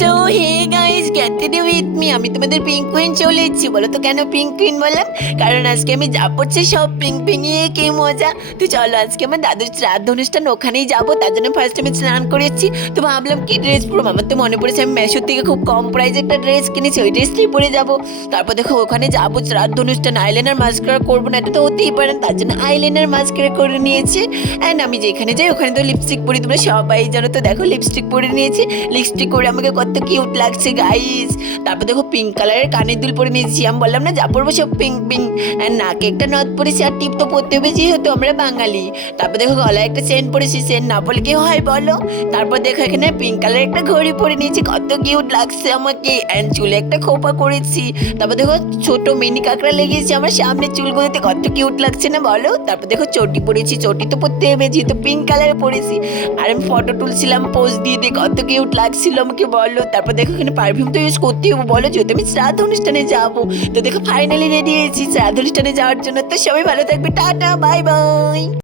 So hey guys, get with me. আমি তোমাদের pink queen চলে এসেছি। বলো তো কেন পিঙ্ক কুইন বললাম? কারণ আজকে আমি যা পড়ছি সব পিঙ্ক পিঙ্কিয়ে কি মজা। তো চলো আজকে আমার দাদুর শ্রাদ্ধ অনুষ্ঠান, ওখানেই যাবো। তার জন্য ফার্স্ট আমি স্নান করেছি। তো ভাবলাম কি ড্রেস পরবো। আমার তো মনে পড়েছে আমি মেশোর থেকে খুব কম প্রাইসে একটা ড্রেস কিনেছি, ওই ড্রেসটাই পরে যাবো। তারপর দেখো ওখানে যাবো শ্রাদ্ধ অনুষ্ঠান, আইলাইনার মাস্কারা করবো না, এটা তো হতেই পারে না। তার জন্য আইলাইনার মাস্কারা করে নিয়েছি। অ্যান্ড আমি যেখানে যাই ওখানে তো লিপস্টিক পরি, তোমরা সবাই জানো। তো দেখো লিপস্টিক পরে নিয়েছি, লিপস্টিক করে আমাকে কত কিউট লাগছে গাইস। তারপর দেখো পিঙ্ক কালারের কানের দুল পরে নিয়েছি। আমি বললাম না যা পরবো সব পিঙ্ক পিঙ্ক। আর নাকে একটা নথ পরেছি, আর টিপ তো পরতে হবে যেহেতু আমরা বাঙালি। তারপর দেখো গলায় একটা চেন পরেছি, চেন না পরলে কি হয় বলো। তারপর দেখো এখানে পিঙ্ক কালারের একটা ঘড়ি পরে নিয়েছি, কত কিউট লাগছে আমাকে। অ্যান্ড চুলে একটা খোপা করেছি। তারপর দেখো ছোট মিনি কাঁকড়া লেগেছি আমার সামনে চুলগুলোতে, কত কিউট লাগছে না বলো। তারপর দেখো চটি পরেছি, চটি তো পরতে হবে যেহেতু পিঙ্ক কালারে পরেছি। আর আমি ফটো তুলছিলাম পোজ দিয়ে দিয়ে, কত কিউট লাগছিল আমাকে বলো। তারপর দেখো এখানে পারফিউম তো ইউজ করতেই হবে বলো, যেহেতু আমি শ্রাদ্ধ অনুষ্ঠানে যাবো। তো দেখো ফাইনালি রেডি হয়েছি শ্রাদ্ধ অনুষ্ঠানে যাওয়ার জন্য। তো সবাই ভালো থাকবে, টাটা বাই বাই।